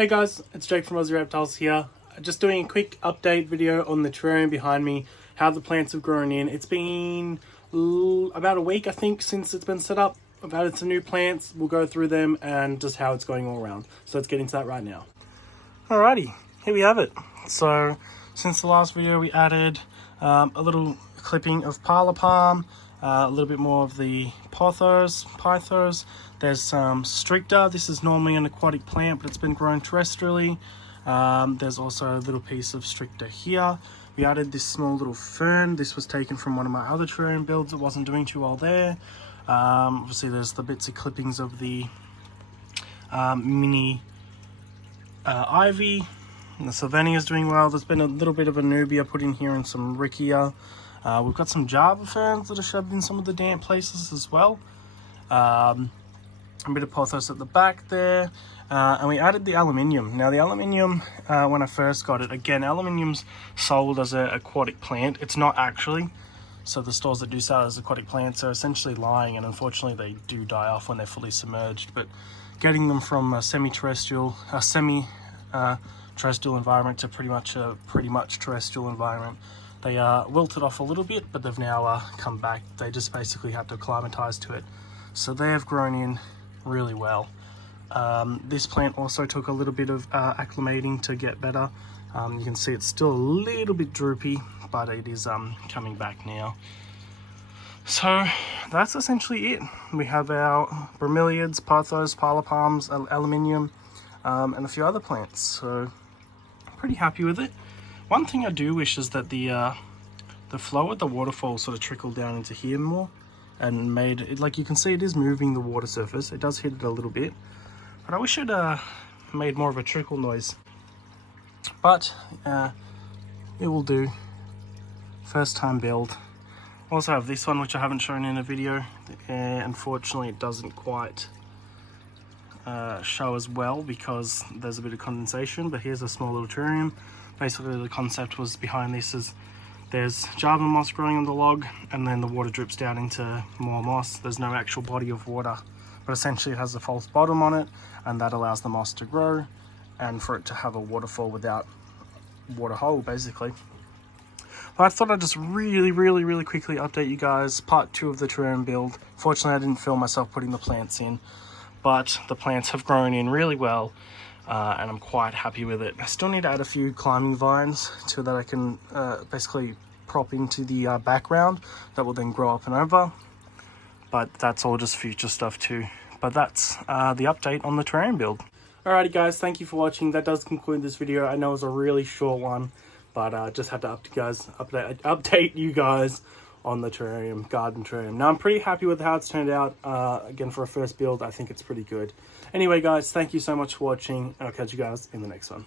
Hey guys, it's Jake from Aussie Reptiles here. Just doing a quick update video on the terrarium behind me, how the plants have grown in. It's been about a week, I think, since it's been set up. I've added some new plants. We'll go through them and just how it's going all around. So let's get into that right now. Alrighty, here we have it. So since the last video, we added a little clipping of parlor palm, a little bit more of the pythos. There's some stricta. This is normally an aquatic plant, but it's been grown terrestrially. There's also a little piece of stricta here. We added this small little fern. This was taken from one of my other terrarium builds. It wasn't doing too well there. Obviously there's the bits of clippings of the mini ivy. And the Sylvania is doing well. There's been a little bit of a nubia put in here and some rickia. We've got some Java ferns that are shoved in some of the damp places as well. A bit of pothos at the back there. And we added the aluminium. Now the aluminium, when I first got it, again, aluminium's sold as an aquatic plant. It's not actually. So the stores that do sell as aquatic plants are essentially lying, and unfortunately they do die off when they're fully submerged. But getting them from a semi-terrestrial environment to pretty much terrestrial environment, they wilted off a little bit, but they've now come back. They just basically had to acclimatize to it. So they have grown in really well. This plant also took a little bit of acclimating to get better. You can see it's still a little bit droopy, but it is coming back now. So that's essentially it. We have our bromeliads, pothos, parlor palms, aluminium, and a few other plants. So I'm pretty happy with it. One thing I do wish is that the flow of the waterfall sort of trickled down into here more and made it, like you can see, it is moving the water surface. It does hit it a little bit, but I wish it made more of a trickle noise. But it will do. First time build. Also have this one, which I haven't shown in a video. Unfortunately, it doesn't quite show as well because there's a bit of condensation, but here's a small little terrarium. Basically the concept was behind this is there's Java moss growing on the log, and then the water drips down into more moss. There's no actual body of water, but essentially it has a false bottom on it, and that allows the moss to grow and for it to have a waterfall without water hole, basically. But I thought I'd just really quickly update you guys. Part 2 of the terrarium build. Fortunately, I didn't film myself putting the plants in, but the plants have grown in really well. And I'm quite happy with it. I still need to add a few climbing vines so that I can basically prop into the background that will then grow up and over. But that's all just future stuff too. But that's the update on the terrarium build. Alrighty guys, thank you for watching. That does conclude this video. I know it was a really short one, but just had to update you guys on the garden terrarium. Now I'm pretty happy with how it's turned out. Again, for a first build, I think it's pretty good. Anyway guys, thank you so much for watching. I'll catch you guys in the next one.